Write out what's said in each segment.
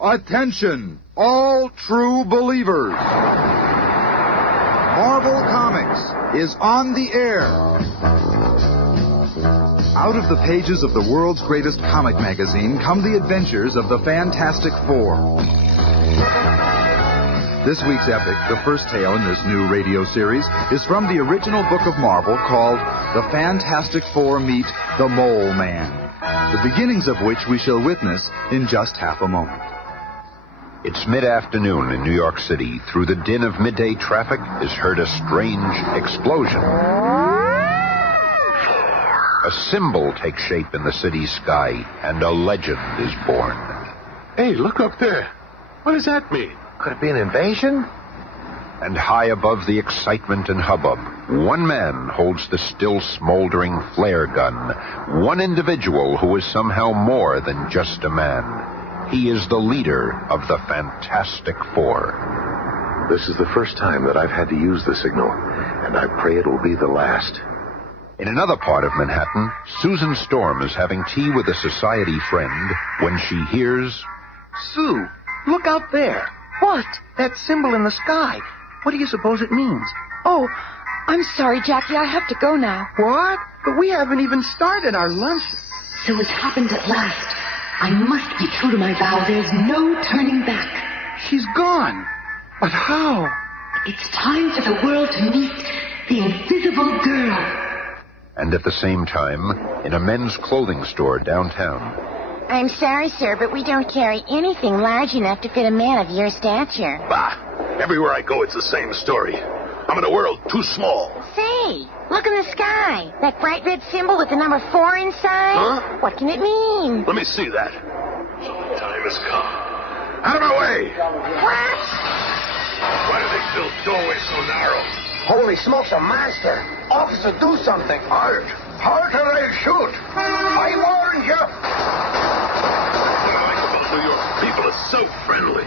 Attention, all true believers. Marvel Comics is on the air. Out of the pages of the world's greatest comic magazine come the adventures of the Fantastic Four. This week's epic, the first tale in this new radio series, is from the original book of Marvel called The Fantastic Four Meet the Moleman, the beginnings of which we shall witness in just half a moment. It's mid-afternoon in New York City. Through the din of midday traffic is heard a strange explosion. A symbol takes shape in the city sky, and a legend is born. Hey, look up there. What does that mean? Could it be an invasion? And high above the excitement and hubbub, one man holds the still smoldering flare gun. One individual who is somehow more than just a man. He is the leader of the Fantastic Four. This is the first time that I've had to use the signal, and I pray it will be the last. In another part of Manhattan, Susan Storm is having tea with a society friend when she hears... Sue, look out there. What? That symbol in the sky. What do you suppose it means? Oh, I'm sorry, Jackie. I have to go now. What? But we haven't even started our lunch. So it's happened at last. I must be true to my vow. There's no turning back. She's gone. But how? It's time for the world to meet the invisible girl. And at the same time, in a men's clothing store downtown. I'm sorry, sir, but we don't carry anything large enough to fit a man of your stature. Bah! Everywhere I go, it's the same story. I'm in a world too small. Say, look in the sky. That bright red symbol with the number 4 inside. Huh? What can it mean? Let me see that. So the time has come. Out of my way! What? Why do they build doorways so narrow? Holy smokes, a monster. Officer, do something. Halt! Halt or I'll shoot! I warned you. What I like about New York people is so friendly.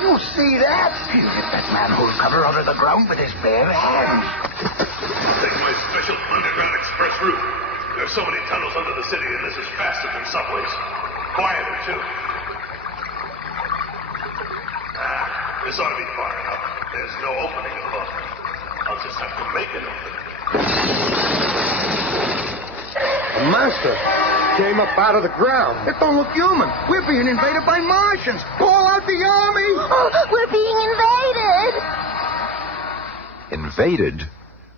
You see that? He'll get that manhole cover out of the ground with his bare hands. Take my special underground express route. There's so many tunnels under the city, and this is faster than subways. Quieter, too. This ought to be far enough. There's no opening above. I'll just have to make an opening. A monster came up out of the ground. It don't look human. We're being invaded by Martians. Call out the army. Oh, we're being invaded. Invaded?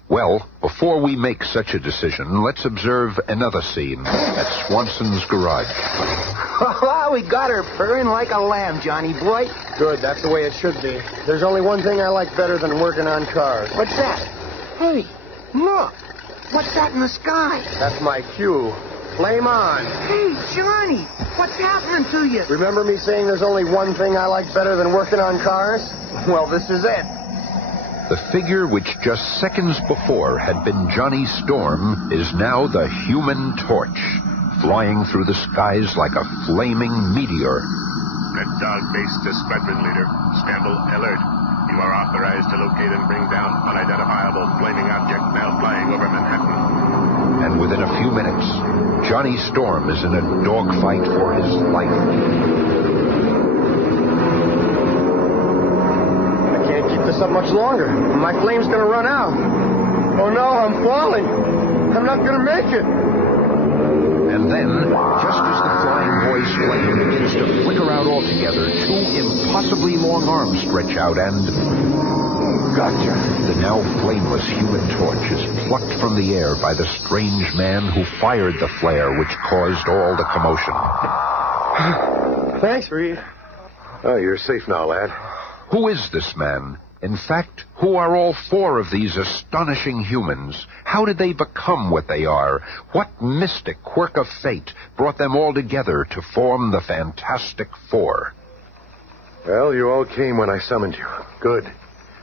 Well, before we make such a decision, let's observe another scene at Swanson's garage. We got her purring like a lamb, Johnny boy. Good, that's the way it should be. There's only one thing I like better than working on cars. What's that? Hey, look. What's that in the sky? That's my cue. Flame on. Hey, Johnny, what's happening to you? Remember me saying there's only one thing I like better than working on cars? Well, this is it. The figure which just seconds before had been Johnny Storm is now the Human Torch, flying through the skies like a flaming meteor. Red Dog Base to Squadron Leader. Scramble alert. You are authorized to locate and bring down unidentifiable flaming object now flying over Manhattan. And within a few minutes, Johnny Storm is in a dogfight for his life. I can't keep this up much longer. My flame's gonna run out. Oh no, I'm falling. I'm not gonna make it. And then, just as the flying boy's flame begins to flicker out altogether, two impossibly long arms stretch out and... Gotcha. The now flameless Human Torch is plucked from the air by the strange man who fired the flare which caused all the commotion. Thanks, Reed. Oh, you're safe now, lad. Who is this man? In fact, who are all four of these astonishing humans? How did they become what they are? What mystic quirk of fate brought them all together to form the Fantastic Four? Well, you all came when I summoned you. Good.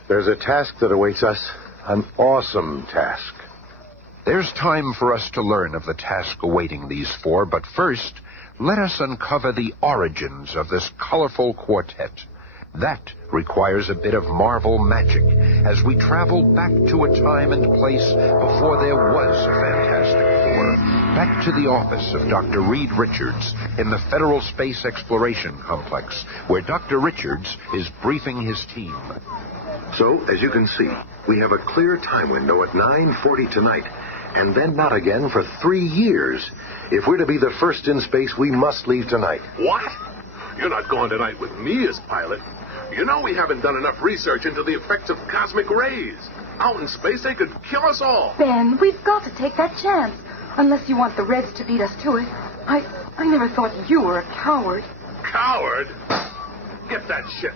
There's a task that awaits us. An awesome task. There's time for us to learn of the task awaiting these four, but first, let us uncover the origins of this colorful quartet. That requires a bit of Marvel magic as we travel back to a time and place before there was a Fantastic Four. Back to the office of Dr. Reed Richards in the Federal Space Exploration Complex, where Dr. Richards is briefing his team. So, as you can see, we have a clear time window at 9:40 tonight, and then not again for 3 years. If we're to be the first in space, we must leave tonight. What? You're not going tonight with me as pilot. You know we haven't done enough research into the effects of cosmic rays. Out in space, they could kill us all. Ben, we've got to take that chance. Unless you want the Reds to beat us to it. I never thought you were a coward. Coward? Get that shit.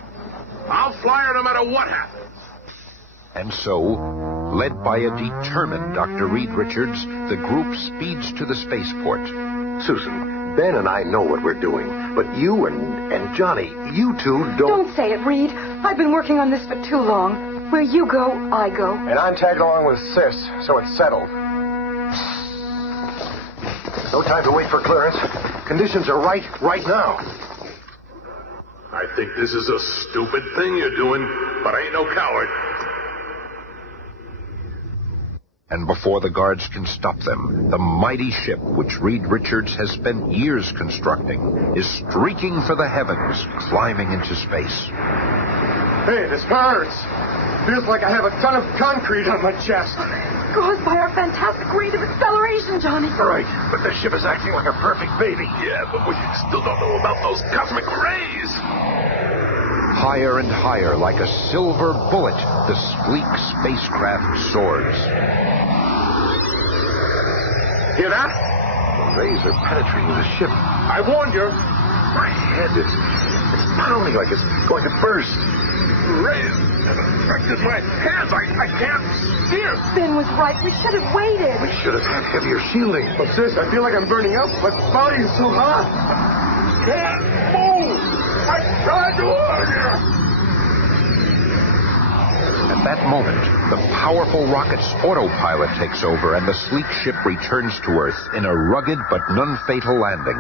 I'll fly her no matter what happens. And so, led by a determined Dr. Reed Richards, the group speeds to the spaceport. Susan, Ben and I know what we're doing, but you and Johnny, you two don't... Don't say it, Reed. I've been working on this for too long. Where you go, I go. And I'm tagged along with Sis, so it's settled. No time to wait for clearance. Conditions are right now. I think this is a stupid thing you're doing, but I ain't no coward. And before the guards can stop them, the mighty ship which Reed Richards has spent years constructing is streaking for the heavens, climbing into space. Hey, this hurts. Feels like I have a ton of concrete on my chest. Caused by our fantastic rate of acceleration, Johnny. Right, but the ship is acting like a perfect baby. Yeah, but we still don't know about those cosmic rays. Higher and higher, like a silver bullet, the sleek spacecraft soars. Hear that? The rays are penetrating the ship. I warned you. My head is pounding like it's going to burst. Rays have affected my hands. I can't steer. Ben was right. We should have waited. We should have had heavier shielding. But Sis, I feel like I'm burning up. My body is so hot. Can't move. I tried to warn you. At that moment, the powerful rocket's autopilot takes over and the sleek ship returns to Earth in a rugged but non-fatal landing,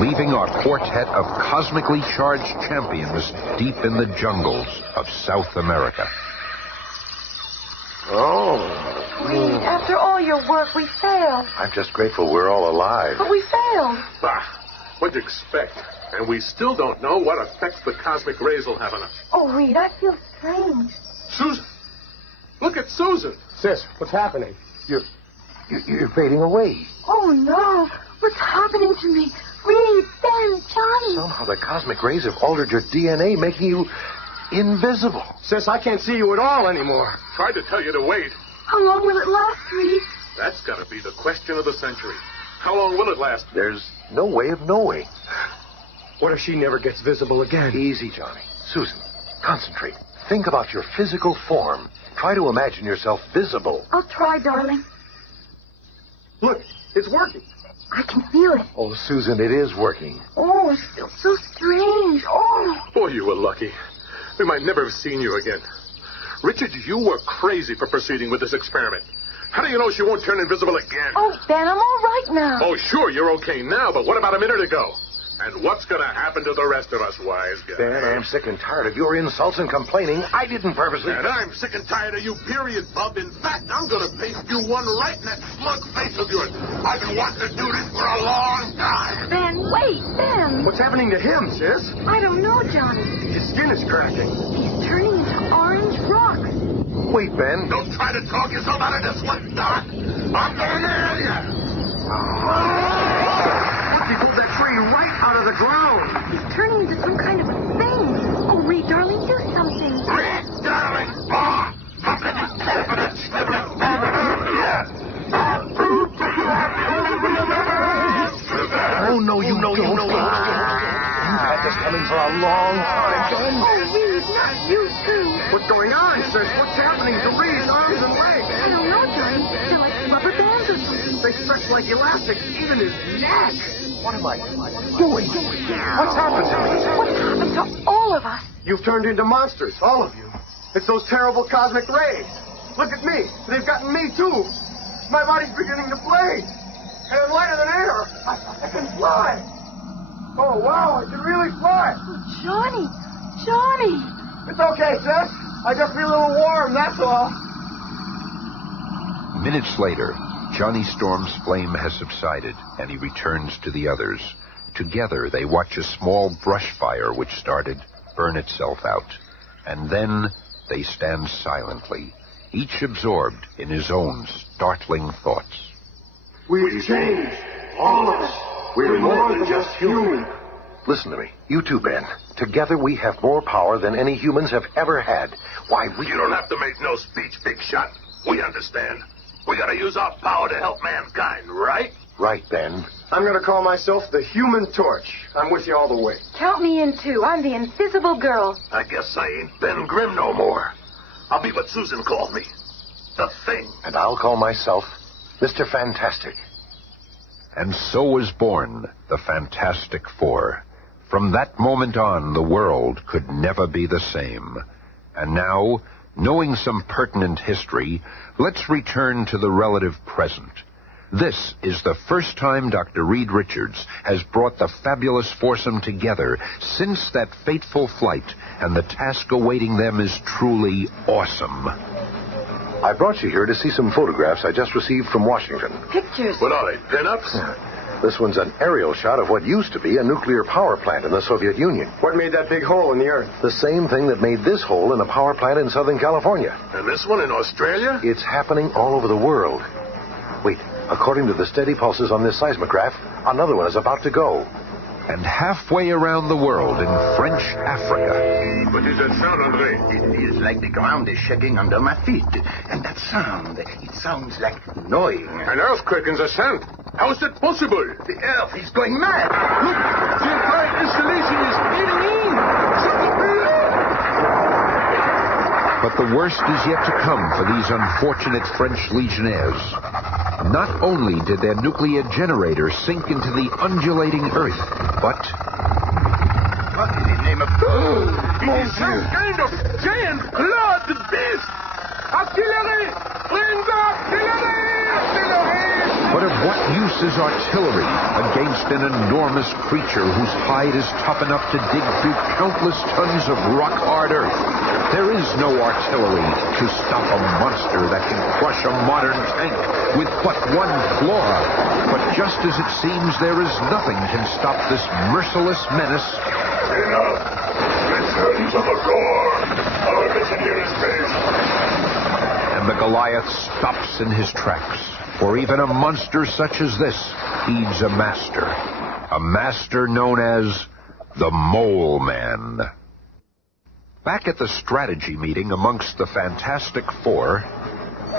leaving our quartet of cosmically charged champions deep in the jungles of South America. Oh. Reed, after all your work, we failed. I'm just grateful we're all alive. But we failed. Bah, what'd you expect? And we still don't know what effects the cosmic rays will have on us. Oh, Reed, I feel strange. Susan! Look at Susan! Sis, what's happening? You're fading away. Oh, no. What's happening to me? Reed, Ben, Johnny. Somehow the cosmic rays have altered your DNA, making you invisible. Sis, I can't see you at all anymore. Tried to tell you to wait. How long will it last, Reed? That's got to be the question of the century. How long will it last? There's no way of knowing. What if she never gets visible again? Easy, Johnny. Susan, concentrate. Think about your physical form. Try to imagine yourself visible. I'll try, darling. Look, it's working. I can feel it. Oh, Susan, it is working. Oh, it feels so strange. Oh. Boy, you were lucky. We might never have seen you again. Richard, you were crazy for proceeding with this experiment. How do you know she won't turn invisible again? Oh, Ben, I'm all right now. Oh, sure, you're okay now, but what about a minute ago? And what's going to happen to the rest of us, wise guys? Ben, I'm sick and tired of your insults and complaining. I didn't purposely... And I'm sick and tired of you, period, Bub. In fact, I'm going to paste you one right in that smug face of yours. I've been wanting to do this for a long time. Ben, wait, Ben. What's happening to him, Sis? I don't know, Johnny. His skin is cracking. He's turning into orange rock. Wait, Ben. Don't try to talk yourself out of this one, Doc. I'm going to nail you. He pulled that tree right out of the ground. He's turning into some kind of a thing. Oh, Reed, darling, do something. Reed, darling. Oh, no, you don't. You've had this coming for a long time, Ben. Oh, Reed, not you, too. What's going on, Sis? What's happening to Reed's arms and legs? I don't know, Johnny. They're like rubber bands or something. They stretch like elastics, even his neck. What am I doing? What's happened to me? What's happened to all of us? You've turned into monsters, all of you. It's those terrible cosmic rays. Look at me. They've gotten me, too. My body's beginning to blaze. And I'm lighter than air. I can fly. Oh, wow, I can really fly. Oh, Johnny. Johnny. It's okay, sis. I just feel a little warm, that's all. Minutes later, Johnny Storm's flame has subsided, and he returns to the others. Together, they watch a small brush fire which started burn itself out. And then they stand silently, each absorbed in his own startling thoughts. We've changed. All of us. We're more than just human. Listen to me. You too, Ben. Together we have more power than any humans have ever had. Why, we... You don't have to make no speech, big shot. We understand. We gotta use our power to help mankind, right? Right, Ben. I'm gonna call myself the Human Torch. I'm with you all the way. Count me in, too. I'm the invisible girl. I guess I ain't Ben Grimm no more. I'll be what Susan called me. The Thing. And I'll call myself Mr. Fantastic. And so was born the Fantastic Four. From that moment on, the world could never be the same. And now, knowing some pertinent history, let's return to the relative present. This is the first time Dr. Reed Richards has brought the fabulous foursome together since that fateful flight, and the task awaiting them is truly awesome. I brought you here to see some photographs I just received from Washington. Pictures. What are they, pin-ups? This one's an aerial shot of what used to be a nuclear power plant in the Soviet Union. What made that big hole in the earth? The same thing that made this hole in a power plant in Southern California. And this one in Australia? It's happening all over the world. Wait, according to the steady pulses on this seismograph, another one is about to go. And halfway around the world in French Africa. What is that sound, Andre? It feels like the ground is shaking under my feet. And that sound, it sounds like gnawing. An earthquake in the sand. How is that possible? The earth is going mad. Look, the entire installation is caving in. Something below. But the worst is yet to come for these unfortunate French legionnaires. Not only did their nuclear generator sink into the undulating earth, but... What in the name of... It is some kind of giant blood beast! Artillery! Bring the artillery! Artillery! But of what use is artillery against an enormous creature whose hide is tough enough to dig through countless tons of rock-hard earth? There is no artillery to stop a monster that can crush a modern tank with but one claw. But just as it seems there is nothing can stop this merciless menace... Enough! Return to the door! Our mission here is finished! And the Goliath stops in his tracks. For even a monster such as this heeds a master. A master known as the Moleman. Back at the strategy meeting amongst the Fantastic Four...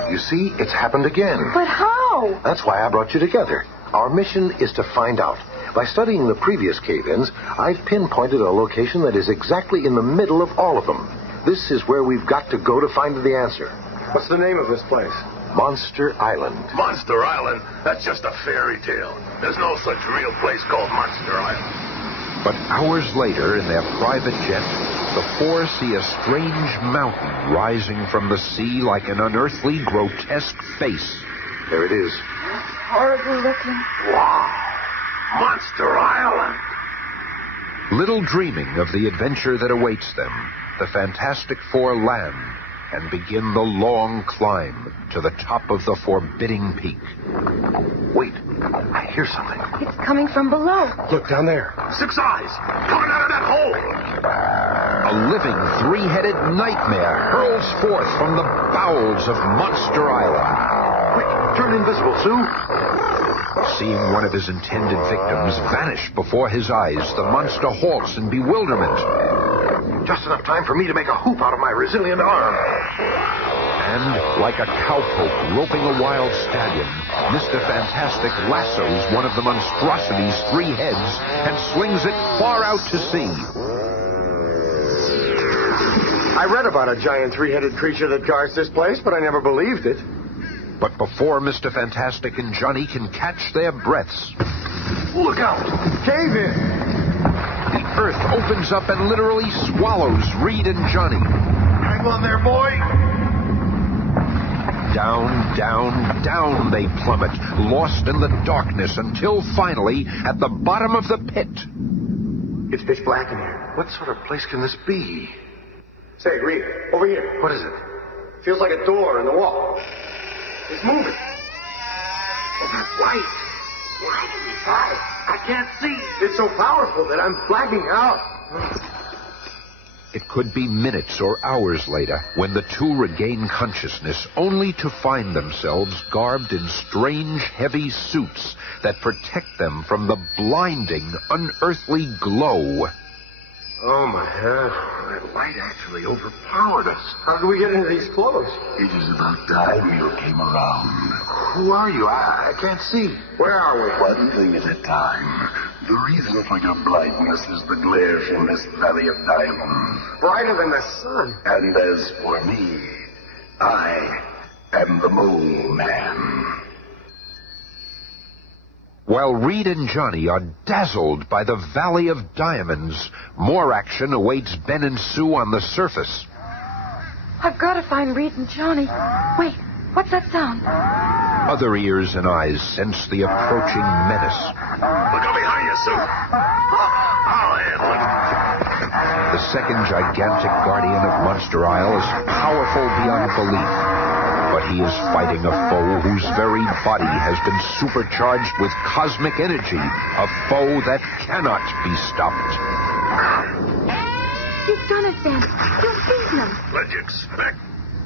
You see, it's happened again. But how? That's why I brought you together. Our mission is to find out. By studying the previous cave-ins, I've pinpointed a location that is exactly in the middle of all of them. This is where we've got to go to find the answer. What's the name of this place? Monster Island. Monster Island? That's just a fairy tale. There's no such real place called Monster Island. But hours later, in their private jet, the four see a strange mountain rising from the sea like an unearthly, grotesque face. There it is. Horrible looking. Wow! Monster Island! Little dreaming of the adventure that awaits them, the Fantastic Four land and begin the long climb to the top of the forbidding peak. Wait, I hear something. It's coming from below. Look down there. 6 eyes! Coming out of that hole! A living, three-headed nightmare hurls forth from the bowels of Monster Island. Quick, turn invisible, Sue. Seeing one of his intended victims vanish before his eyes, the monster halts in bewilderment. Just enough time for me to make a hoop out of my resilient arm. And, like a cowpoke roping a wild stallion, Mr. Fantastic lassos one of the monstrosity's 3 heads and slings it far out to sea. I read about a giant 3-headed creature that guards this place, but I never believed it. But before Mr. Fantastic and Johnny can catch their breaths... Look out! Cave in! The earth opens up and literally swallows Reed and Johnny. Hang on there, boy! Down, down, down they plummet, lost in the darkness until finally, at the bottom of the pit, It's pitch black in here. What sort of place can this be? Say, Reed, over here. What is it? Feels like a door in the wall. It's moving. Oh, that's light. Light inside. I can't see. It's so powerful that I'm blacking out. It could be minutes or hours later when the two regain consciousness, only to find themselves garbed in strange, heavy suits that protect them from the blinding, unearthly glow. Oh, my head. That light actually overpowered us. How did we get into these clothes? It is about time you came around. Who are you? I can't see. Where are we? One thing at a time. The reason for your blindness is the glare from this valley of diamonds. Brighter than the sun. And as for me, I am the Moleman. While Reed and Johnny are dazzled by the Valley of Diamonds, more action awaits Ben and Sue on the surface. I've got to find Reed and Johnny. Wait, what's that sound? Other ears and eyes sense the approaching menace. Look out behind you, Sue. I'll handle it. The second gigantic guardian of Monster Isle is powerful beyond belief. But he is fighting a foe whose very body has been supercharged with cosmic energy. A foe that cannot be stopped. You've done it, Ben. You've beaten him. What'd you expect?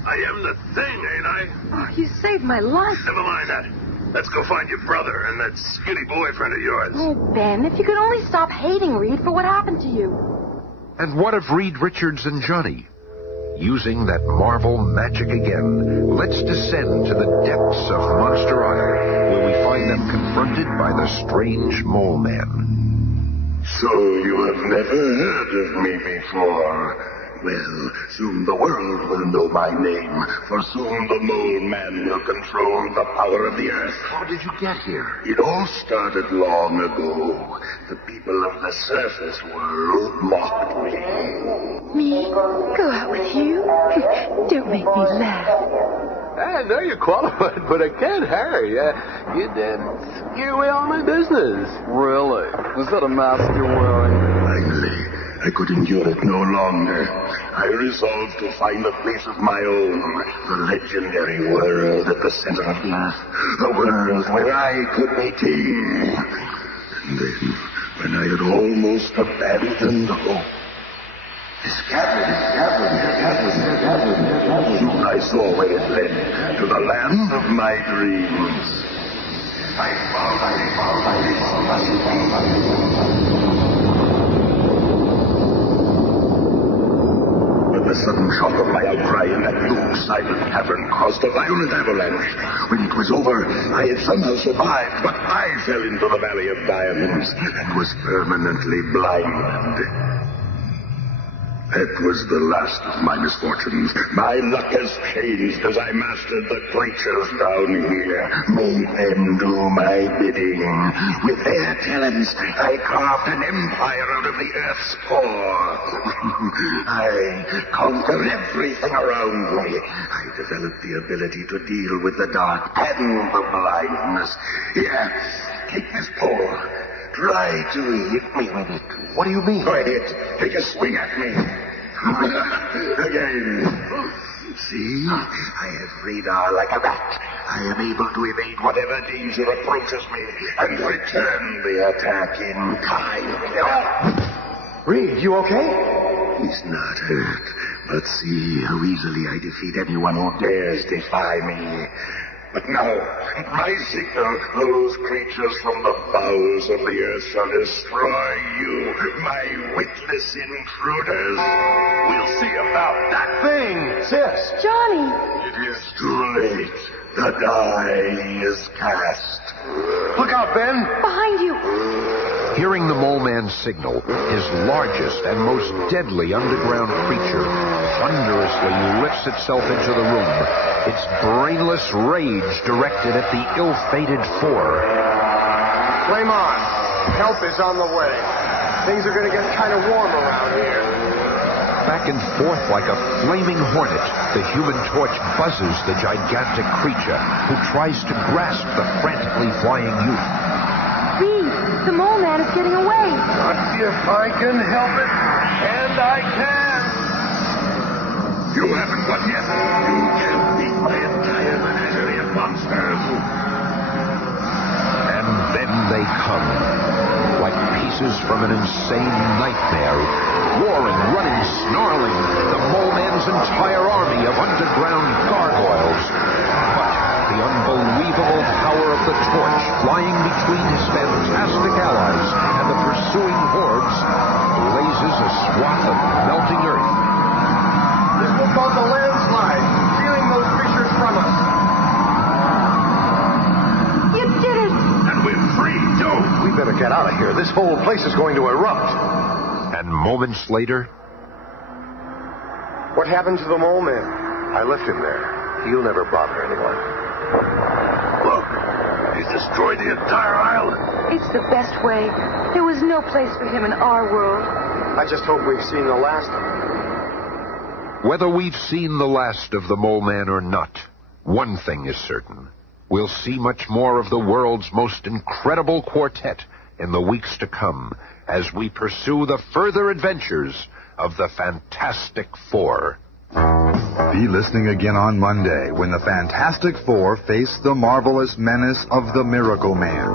I am the thing, ain't I? Oh, you saved my life. Never mind that. Let's go find your brother and that skinny boyfriend of yours. Oh, Ben, if you could only stop hating Reed for what happened to you. And what of Reed Richards and Johnny? Using that marvel magic again, let's descend to the depths of Monster Isle, where we find them confronted by the strange Moleman. So you have never heard of me before. Well, soon the world will know my name, for soon the Moleman will control the power of the earth. How did you get here? It all started long ago. The people of the surface world mocked me. Me? Go out with you? Don't make me laugh. I know you're qualified, but I can't hurry. You'd scare away all my business. Really? Is that a mask you're wearing? Finally, I could endure it no longer. I resolved to find a place of my own, the legendary world at the center of the earth, a world where I could be king. And then, when I had almost abandoned hope, this cavern, soon I saw where it led, to the land of my dreams. The sudden shock of my outcry in that blue, silent cavern caused a violent avalanche. When it was over, I had somehow survived, but I fell into the Valley of Diamonds and was permanently blind. That was the last of my misfortunes. My luck has changed as I mastered the creatures down here. Made them do my bidding. With their talents, I carved an empire out of the earth's core. I conquered everything around me. I developed the ability to deal with the dark and the blindness. Here, take this pole. Try to hit me with it. What do you mean? Go ahead. Take a swing at me. Again. See? I have radar like a bat. I am able to evade whatever danger approaches me and return the attack in kind. Reed, you okay? He's not hurt. But see how easily I defeat anyone who dares defy me. But now, at my signal, those creatures from the bowels of the earth shall destroy you, my witless intruders. We'll see about that thing, sis. Johnny! It is too late. The die is cast. Look out, Ben! Behind you! Hearing the Moleman's signal, his largest and most deadly underground creature thunderously lifts itself into the room, its brainless rage directed at the ill-fated four. Flame on. Help is on the way. Things are going to get kind of warm around here. Back and forth like a flaming hornet, the Human Torch buzzes the gigantic creature, who tries to grasp the frantically flying youth. Reed, The Mole Man is getting away. Not if I can help it. And I can. You haven't won yet. You can't beat my entire menagerie of monsters. And then they come, like pieces from an insane nightmare. Roaring, running, snarling, the Mole Man's entire army of underground gargoyles. But the unbelievable power of the torch flying between his fantastic allies and the pursuing hordes blazes a swath of melting earth. This will cause a landslide, stealing those creatures from us. You did it! And we're free, too. We better get out of here. This whole place is going to erupt. And moments later, What happened to the Mole Man? I left him there. He'll never bother anyone. Look, he's destroyed the entire island. It's the best way. There was no place for him in our world. I just hope we've seen the last of him. whether we've seen the last of the Mole Man or not, one thing is certain. We'll see much more of the world's most incredible quartet in the weeks to come as we pursue the further adventures of the Fantastic Four. Be listening again on Monday when the Fantastic Four face the marvelous menace of the Miracle Man.